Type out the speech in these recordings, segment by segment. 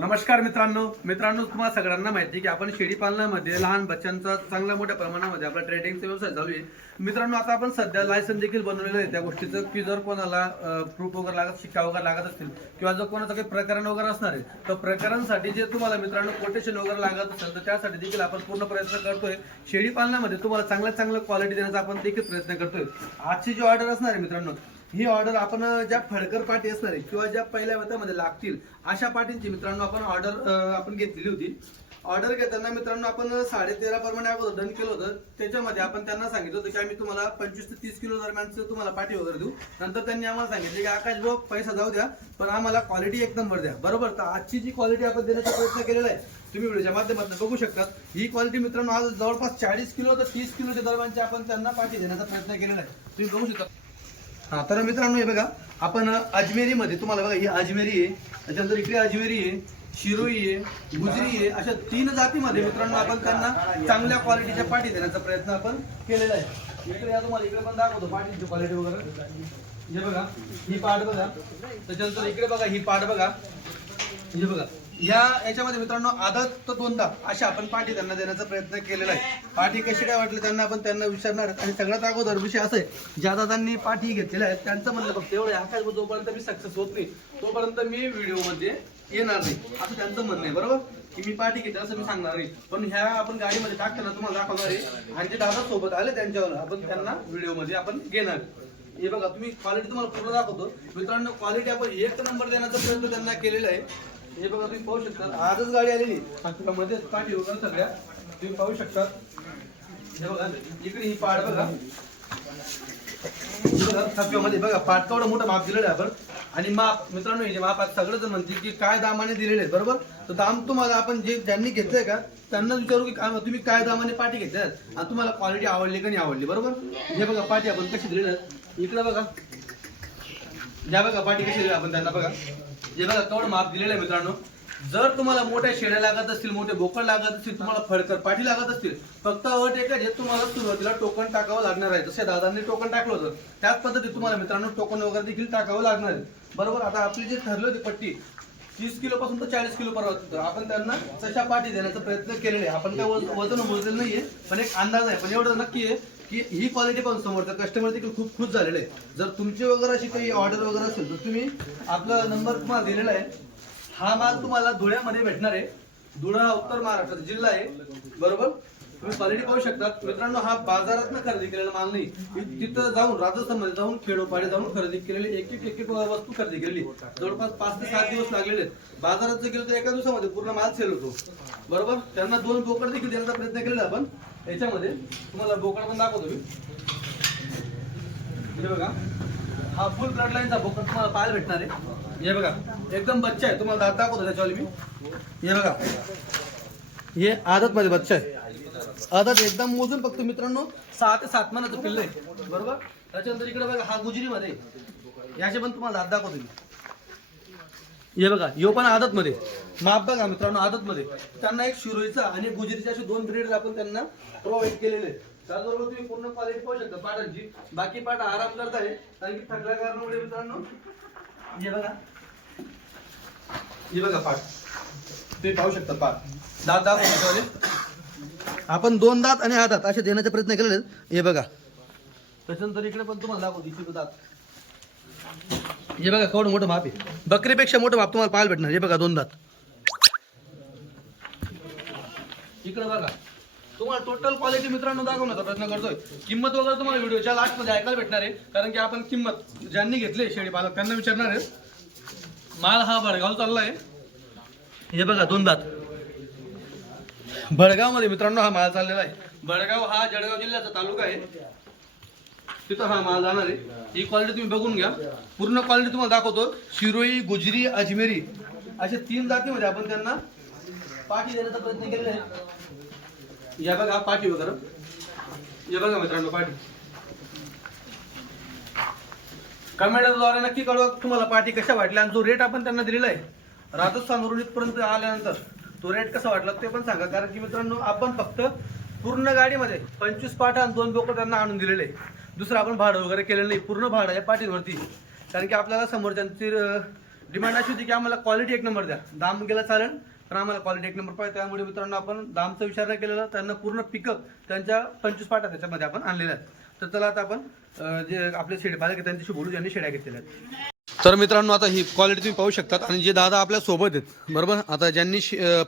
नमस्कार मित्रांनो तुम्हाला सगळ्यांना माहिती आहे की आपण शेळी पालनामध्ये लहान बच्चांचा चांगल्या मोठ्या प्रमाणामध्ये आपला ट्रेडिंगचा व्यवसाय चालू आहे. मित्रांनो, आता आपण सध्या लायसन देखील बनवलेलं आहे त्या गोष्टीचं की जर कोणाला प्रूफ वगैरे लागत, शिक्का वगैरे लागत असतील किंवा जर कोणाचं काही प्रकरण वगैरे असणार आहे तर प्रकरणासाठी जे तुम्हाला मित्रांनो कोटेशन वगैरे लागत असेल तर त्यासाठी देखील आपण पूर्ण प्रयत्न करतोय. शेळी पालनामध्ये तुम्हाला चांगल्या क्वालिटी देण्याचा आपण देखील प्रयत्न करतोय. आजची जी ऑर्डर असणार आहे मित्रांनो, ही ऑर्डर आपण ज्या फडकर पाटी असणार आहे किंवा ज्या पहिल्या वेतामध्ये लागतील अशा पाटींची मित्रांनो आपण ऑर्डर आपण घेतलेली होती. ऑर्डर घेताना मित्रांनो आपण 13.5 प्रमाणे अगोदर डन केलं होतं. त्याच्यामध्ये आपण त्यांना सांगितलं होतं की आम्ही तुम्हाला 25 ते 30 किलो दरम्यानचं तुम्हाला पाटी वगैरे देऊ. नंतर त्यांनी आम्हाला सांगितलं की आकाश भाऊ पैसा जाऊ द्या पण आम्हाला क्वालिटी एक नंबर द्या. बरोबर, तर आजची जी क्वालिटी आपण देण्याचा प्रयत्न केलेला आहे तुम्ही व्हिडिओच्या माध्यमातून बघू शकता. ही क्वालिटी मित्रांनो आज जवळपास 40 किलो तर 30 किलोच्या दरम्यानची आपण त्यांना पाटी देण्याचा प्रयत्न केलेला आहे. तुम्ही बघू शकता. हा तर मित्रांनो हे बघा, आपण अजमेरी मध्ये तुम्हाला बघा ही अजमेरी आहे, त्याच्यानंतर इकडे अजमेरी आहे, शिरोई आहे, गुजरी आहे, अशा 3 जातीमध्ये मित्रांनो आपण त्यांना चांगल्या क्वालिटीच्या पाटी देण्याचा प्रयत्न आपण केलेला आहे. इकडे या तुम्हाला इकडे पण दाखवतो पाटीची क्वालिटी वगैरे. हे बघा ही पाट बघा, त्याच्यानंतर इकडे बघा ही पाट बघा. हे बघा याच्यामध्ये मित्रांनो आदत तर 2 दात अशा आपण पाटी त्यांना देण्याचा प्रयत्न केलेला आहे. पाटी कशी काय वाटली त्यांना विचारणार. आणि सगळ्यात अगोदर विषय असा आहे, ज्या दादांनी पाटी घेतलेल्या आहेत त्यांचं म्हणलं फक्त एवढं आकाश जोपर्यंत मी सक्सेस होत नाही तोपर्यंत मी व्हिडिओमध्ये येणार नाही असं त्यांचं म्हणणं आहे. बरोबर, की मी पाटी घेते असं मी सांगणार नाही. पण ह्या आपण गाडीमध्ये टाकताना तुम्हाला दाखवणार आहे आणि जे दादा सोबत आले त्यांच्यावर आपण त्यांना व्हिडिओमध्ये आपण घेणार. हे बघा तुम्ही क्वालिटी तुम्हाला पूर्ण दाखवतो मित्रांनो. क्वालिटी आपण 1 नंबर देण्याचा प्रयत्न त्यांना केलेला आहे. हे बघा तुम्ही पाहू शकता, आजच गाडी आलेली मध्ये पाठी वगैरे सगळ्या तुम्ही पाहू शकता. हे बघा इकडे ही पाट बघा, मध्ये बघा पाट केवढं मोठं माप दिलेलं आहे आपण. आणि माप मित्रांनो हे जे माप आज सगळं जण म्हणतील की काय दामाने दिलेले आहेत. बरोबर, तर दाम तुम्हाला आपण जे ज्यांनी घेतलंय का त्यांना विचारू की तुम्ही काय दामाने पाठी घेतल्या आणि तुम्हाला क्वालिटी आवडली का नाही आवडली. बरोबर, हे बघा पाठी आपण कशी दिलेली आहे इकडे बघा. ज्या बघा पाठी कशी दिली आपण त्यांना बघा. हे बघा केवढं माप दिलेलं आहे मित्रांनो. जर तुम्हाला मोठ्या शेड्या लागत असतील, मोठे बोकड लागत असतील, तुम्हाला फडकर पाठी लागत असतील, फक्त अट एक आहे, तुम्हाला सुरुवातीला टोकन टाकावं लागणार आहे. जसे दादांनी टोकन टाकलं होतं त्याच पद्धतीत तुम्हाला मित्रांनो टोकन वगैरे देखील टाकावं लागणार आहे. बरोबर, आता आपली जी ठरली होती पट्टी 30 किलो पासून तर 40 किलो पर्यंत आपण त्यांना तशा पाठी देण्याचा प्रयत्न केलेला आहे. आपण काय वजन मोजलेलं नाहीये पण एक अंदाज आहे. पण एवढं नक्की आहे की ही क्वालिटी पण समोरचा कस्टमर देखील खूप खुश झालेले आहे. जर तुमची वगैरे अशी काही ऑर्डर वगैरे असेल तर तुम्ही आपला नंबर तुम्हाला दिलेला आहे. हा माल तुम्हाला धुळ्यामध्ये भेटणार आहे. धुळा हा उत्तर महाराष्ट्राचा जिल्हा आहे. बरोबर, तुम्ही क्वालिटी पाहू शकता मित्रांनो. हा बाजारातनं खरेदी केलेला माल नाही, तिथं जाऊन राजस्थानमध्ये जाऊन खेडोपाडी जाऊन खरेदी केलेली एक वस्तू खरेदी केलेली. जवळपास 5 ते 7 दिवस लागलेले आहेत. बाजारात जर गेलो तर एका दिवसामध्ये पूर्ण माल सेल होतो. बरोबर, त्यांना 2 बोकड देखील देण्याचा प्रयत्न केलेला आपण. याच्यामध्ये तुम्हाला बोकड पण दाखवतो मी. हे बघा हा फुल ब्लड लाईनचा बोकड तुम्हाला पाहायला भेटणार आहे. हे बघा एकदम बच्चा आहे, तुम्हाला दात दाखवतो त्याच्यावर मी. हे बघा हे आदत मध्ये बच्चा आहे. आदत एकदम मोजून फक्त मित्रांनो 6 ते 7 महिन्याचं पिल्लं आहे. बरोबर, त्याच्यानंतर इकडे बघा हा गुजरी मध्ये, याचे पण तुम्हाला दात दाखवतो मी. हे बघा यो पण आदत मध्ये माप बघा मित्रांनो. आदत मध्ये त्यांना एक शिरोईचा आणि गुजरीचे असे 2 ब्रीड आपण त्यांना प्रोव्हाइड केलेले आहेत. त्याचबरोबर तुम्ही पूर्ण क्वालिटी पाहू शकता पाटांची. बाकी पाट आराम करत आहे कारण की थकल्या कारणामुळे मित्रांनो. हे बघा, हे बघा पाट तुम्ही पाहू शकता. पाट दात दाखवले आपण 2 दात आणि आदात असे देण्याचा प्रयत्न केलेले. हे बघा त्याच्यानंतर इकडे पण तुम्हाला दाखवतो इथे दात. हे बघा केवढं मोठं माप आहे. बकरीपेक्षा मोठं माप तुम्हाला पाहायला भेटणार. हे बघा 2 दात. इकडे बघा तुम्हाला टोटल क्वालिटी मित्रांनो दाखवण्याचा प्रयत्न करतोय. किंमत वगैरे तुम्हाला व्हिडिओच्या लास्ट मध्ये ऐकायला भेटणार आहे कारण की आपण किंमत ज्यांनी घेतले शेळी पालक त्यांना विचारणार आहे. माल हा भडगाव चालला आहे. हे बघा 2 दात भडगाव मध्ये मित्रांनो हा माल चाललेला आहे. भडगाव हा जळगाव जिल्ह्याचा तालुका आहे, तिथं हा माल जाणार आहे. ही क्वालिटी तुम्ही बघून घ्या. पूर्ण क्वालिटी तुम्हाला दाखवतो. शिरोई, गुजरी, अजमेरी अशा 3 जातीमध्ये आपण त्यांना पाठी देण्याचा प्रयत्न केलेला आहे. या बघा पाठी वगैरे. हे बघा मित्रांनो पाठी. कमेंटद्वारे नक्की कळवा तुम्हाला पाठी कशा वाटल्या आणि जो रेट आपण त्यांना दिलेला आहे राजस्थानवरून इथपर्यंत आल्यानंतर तो रेट कसा वाटला ते पण सांगा. कारण की मित्रांनो आपण फक्त पूर्ण गाडीमध्ये 25 पाठा आणि 2 बोकड त्यांना आणून दिलेले. दुसरं आपण भाडं वगैरे केलेलं नाही, पूर्ण भाडं आहे पाठीवरती. कारण की आपल्याला समोरच्यांची डिमांड अशी होती की आम्हाला क्वालिटी एक नंबर द्या, दाम गेला चालेल पण आम्हाला क्वालिटी एक नंबर पाहिजे. त्यामुळे मित्रांनो आपण दामचा विचार नाही केलेला, त्यांना पूर्ण पिकअप त्यांच्या 25 पाटा त्याच्यामध्ये आपण आणलेल्या आहेत. तर चला आता आपण जे आपले शेडे पाहिजे त्यांच्याशी बोलू, ज्यांनी शेड्या घेतलेल्या आहेत. तर मित्रांनो आता ही क्वालिटी तुम्ही पाहू शकतात. आणि जे दादा आपल्या सोबत आहेत बरोबर, आता ज्यांनी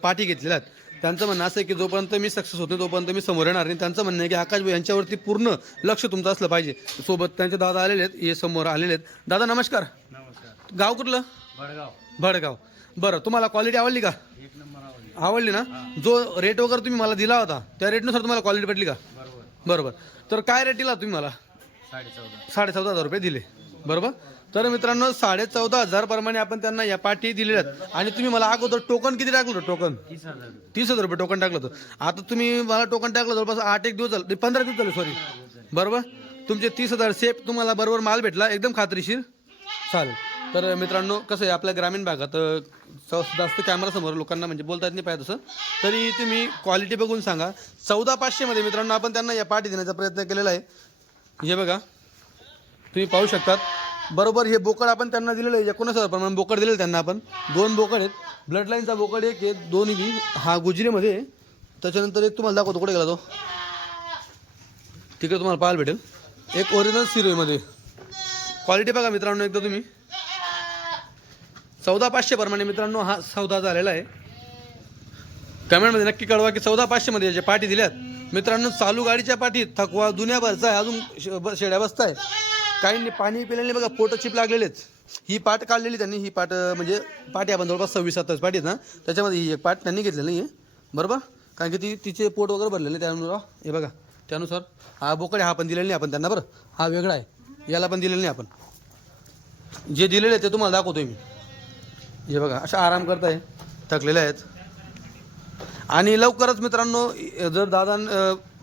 पाठी घेतलेल्या आहेत त्यांचं म्हणणं असं आहे की जोपर्यंत मी सक्सेस होतो तोपर्यंत मी समोर येणार नाही. त्यांचं म्हणणं आहे की आकाश भाई यांच्यावरती पूर्ण लक्ष तुमचं असलं पाहिजे. सोबत त्यांचे दादा आलेले आहेत, हे समोर आलेले आहेत. दादा नमस्कार. नमस्कार. गाव कुठलं? भडगाव. भडगाव. बरं, तुम्हाला क्वालिटी आवडली का? एक नंबर आवडली. आवडली ना? जो रेट वगैरे तुम्ही मला दिला होता त्या रेटनुसार तुम्हाला क्वालिटी भेटली का? बरोबर. बरोबर. तर काय रेट दिला तुम्ही मला? 14.5. 14,500 रुपये दिले बरोबर. तर मित्रांनो 14,500 प्रमाणे आपण त्यांना या पाठी दिलेल्या आहेत. आणि तुम्ही मला अगोदर टोकन किती टाकलं होतं? टोकन 30,000 रुपये टोकन टाकलं होतं. आता तुम्ही मला टोकन टाकलं जवळपास 8 दिवस झाले, 15 दिवस झाले सॉरी बरोबर. तुमचे 30,000 सेफ तुम्हाला बरोबर माल भेटला, एकदम खात्रीशीर. चालेल. तर मित्रांनो कसं आहे आपल्या ग्रामीण भागात जास्त कॅमेरासमोर लोकांना म्हणजे बोलता येत नाही पाहिजे तसं, तरी तुम्ही क्वालिटी बघून सांगा. 14,500 मध्ये मित्रांनो आपण त्यांना या पाठी देण्याचा प्रयत्न केलेला आहे. हे बघा तुम्ही पाहू शकतात बरोबर. हे बोकड आपण त्यांना दिलेलं आहे 19,000 प्रमाणे बोकड दिलेलं त्यांना आपण. 2 बोकड आहेत, ब्लड लाईनचा बोकड एक आहे, दोन्ही हा गुजरीमध्ये आहे. त्याच्यानंतर एक तुम्हाला दाखवतो, कुठे गेला तो? तिकडे तुम्हाला पाहायला भेटेल. एक ओरिजिनल सिरोईमध्ये. क्वालिटी बघा मित्रांनो एकदा तुम्ही. 14,500 प्रमाणे मित्रांनो हा सौदा झालेला आहे. कमेंटमध्ये नक्की कळवा की 14,500 मध्ये जे पाठी दिल्यात मित्रांनो. चालू गाडीच्या पाठीत थकवा दुनियाभरचा आहे, अजून शेड्या बसत आहे. काहींनी पाणी पिलेले बघा, पोट चिप लागलेलेच. ही पाट काढलेली त्यांनी, ही पाट म्हणजे पाठी आपण जवळपास 26-27 पाठी आहेत ना, त्याच्यामध्ये ही एक पाट त्यांनी घेतलेली आहे बरोबर. कारण की तिचे पोट वगैरे भरलेले त्यानुसार हे बघा. त्यानुसार हा बोकडे हा पण दिलेला नाही आपण त्यांना बरं, हा वेगळा आहे, याला पण दिलेलं नाही आपण. जे दिलेले आहे ते तुम्हाला दाखवतोय मी. हे बघा अशा आराम करताय, थकलेले आहेत. आणि लवकरच मित्रांनो जर दादा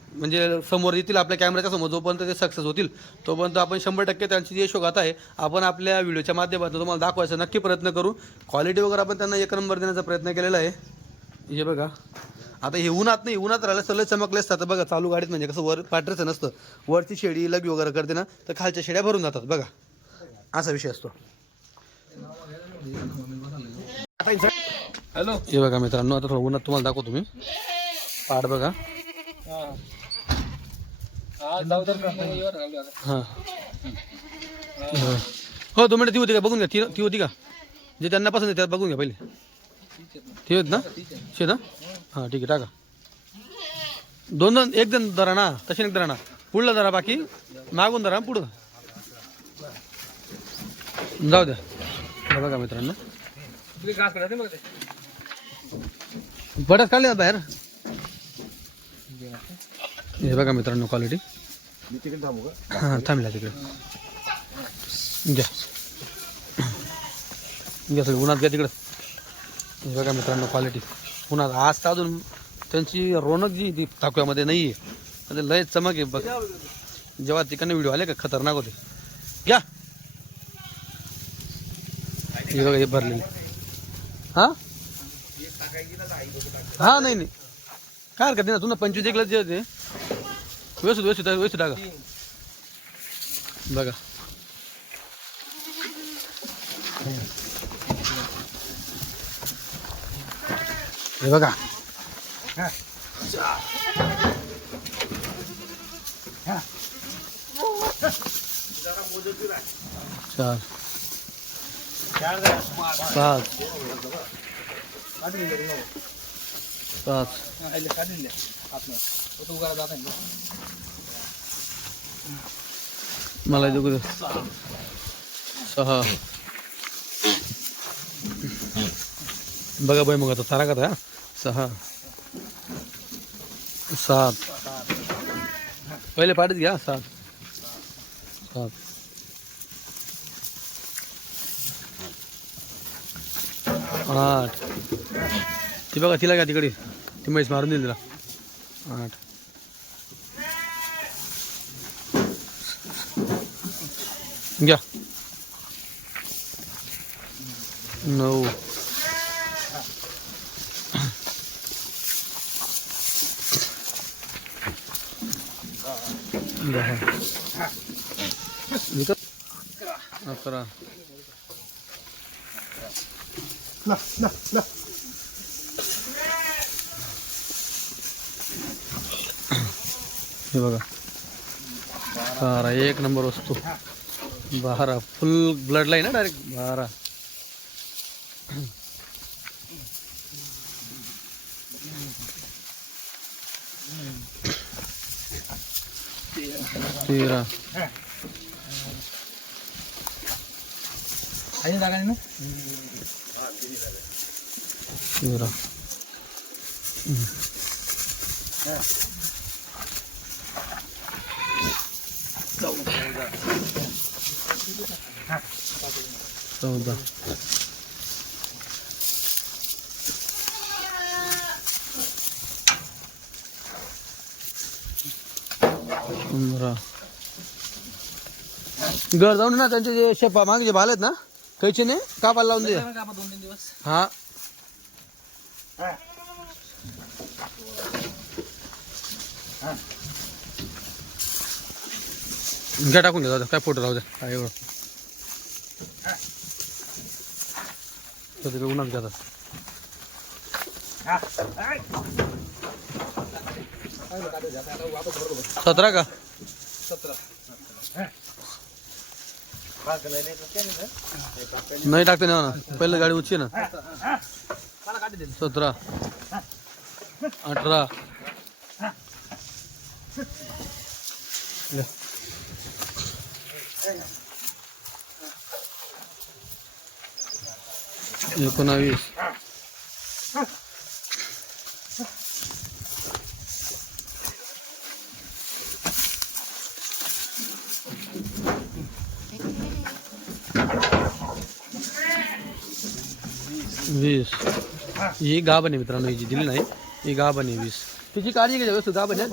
म्हणजे समोर येतील आपल्या कॅमेऱ्याच्या समोर, जोपर्यंत ते सक्सेस होतील तोपर्यंत आपण 100% त्यांची जी यशोगाथा आहे आपण आपल्या व्हिडिओच्या माध्यमातून तुम्हाला दाखवायचा नक्की प्रयत्न करू. क्वालिटी वगैरे आपण त्यांना 1 नंबर देण्याचा प्रयत्न केलेला आहे. हे बघा आता हे उन्हात नाही, उन्हात राहिलं सगळे चमकले असतात बघा. चालू गाडीत म्हणजे कसं वर पाठरेचं नसतं, वरची शेडी लगी वगैरे करते ना तर खालच्या शेड्या भरून जातात बघा, असा विषय असतो. हॅलो. हे बघा मित्रांनो आता थोडं उन्हात तुम्हाला दाखवतो मी. पाठ बघा. हां हो 2 मिनिटं ती होती का बघून घ्या. ती होती का जे त्यांना पसंत आहे त्यात बघून घ्या पहिले. ती होत ना शेत ना. हां ठीक आहे टाका. 2 एक जण धरा ना, तसे एक धरा ना, पुढला धरा, बाकी मागून धरा, पुढं जाऊ द्या. बघा मित्रांनो बऱ्याच काढले बाहेर. हे बघा मित्रांनो क्वालिटी. हां थांबल्या तिकडे घ्या घ्या सगळं उन्हात घ्या तिकडं. हे बघा मित्रांनो क्वालिटी उन्हात. आज तर अजून त्यांची रोनक जी ती टाक्यामध्ये नाही आहे, म्हणजे लय चमक आहे बघ. जेव्हा तिकडनं व्हिडिओ आले का खतरनाक होते. घ्या हे बघा हे भरलेले. हां हां नाही नाही काय हरकत नाही ना. तुला 25 किलो जे होते व्यवस्थित टाका बघा. हे बघा चार 5 मला बघू दे. 6 बघा बाई मग आता तारा का 6 7 पहिले पाठीत घ्या. 7 8 ती बघा तिला घ्या तिकडे, ती म्हैस मारून देईल तिला. 8 घ्या. 9 10 11 हे बघा 12 एक नंबर वस्तू 12 फुल ब्लड लाईन ना डायरेक्ट 12 13 13 14 15 घर जाऊन ना त्यांचे जे शेपा मागे जे भाल आहेत ना कैची नाही कापायला लावून दे 2-3 दिवस हा घ्या टाकून द्या काय फोटो राहू द्या काय एवढं तिकडे उन्हात घ्या 17 का 17 नाही टाकते ना पहिलं गाडी उची ना 17 18 19 20 ही गाभण आहे मित्रांनो, ही जी दिली नाही ही गाभण आहे 20. तिची काळजी घ्यायची व्यवस्थित गाभण आहे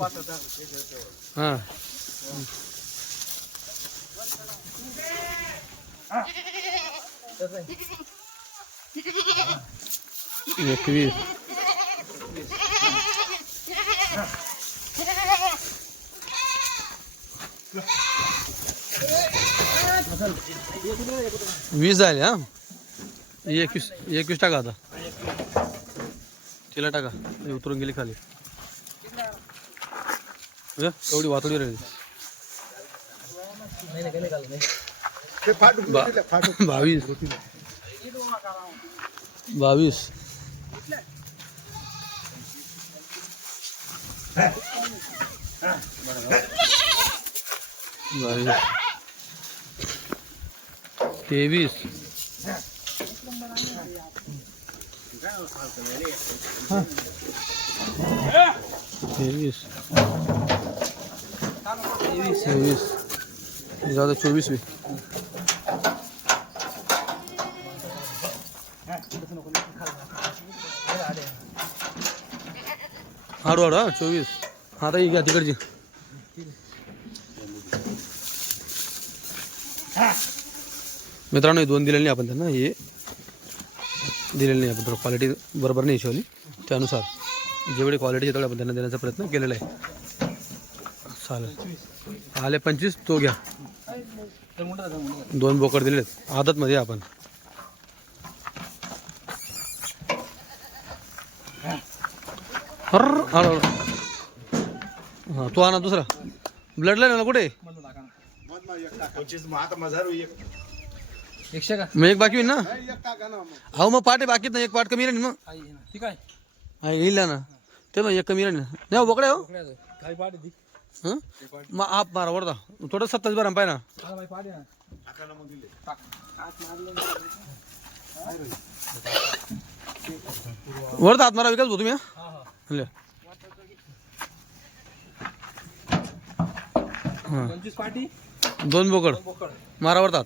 हां. 21 20 झाले हा. 21 टाका आता तिला टाका उतरून गेली खाली एवढी वातोडी राहिली 22 23 ज़्यादा 24 भी हाडू हाडू 24 आता ही घ्या तिकडची मित्रांनो. हे 2 दिलेले नाही आपण त्यांना, हे दिलेले नाही आपण क्वालिटी बरोबर नाही हिशोबली त्यानुसार जेवढी क्वालिटी तेवढी आपण त्यांना देण्याचा प्रयत्न केलेला आहे. चालेल आले 25 तो घ्या. 2 बोकड दिलेत आदतमध्ये आपण. हां तो आणा दुसरा ब्लड लाईन कुठे मग एक बाकी होईल ना. अहो मग पाठ आहे बाकीत ना, एक पाठ कमी राहील मग ठीक आहे येईल ना ते मग एक कमी राहील ना. नाही बोकडे हो हं मग आप मारा वरता थोडं 27 बारा पाय ना वरता हात मारा विकास भाऊ तुम्ही हां 25 पाटी 2 बोकड मारा वरतात.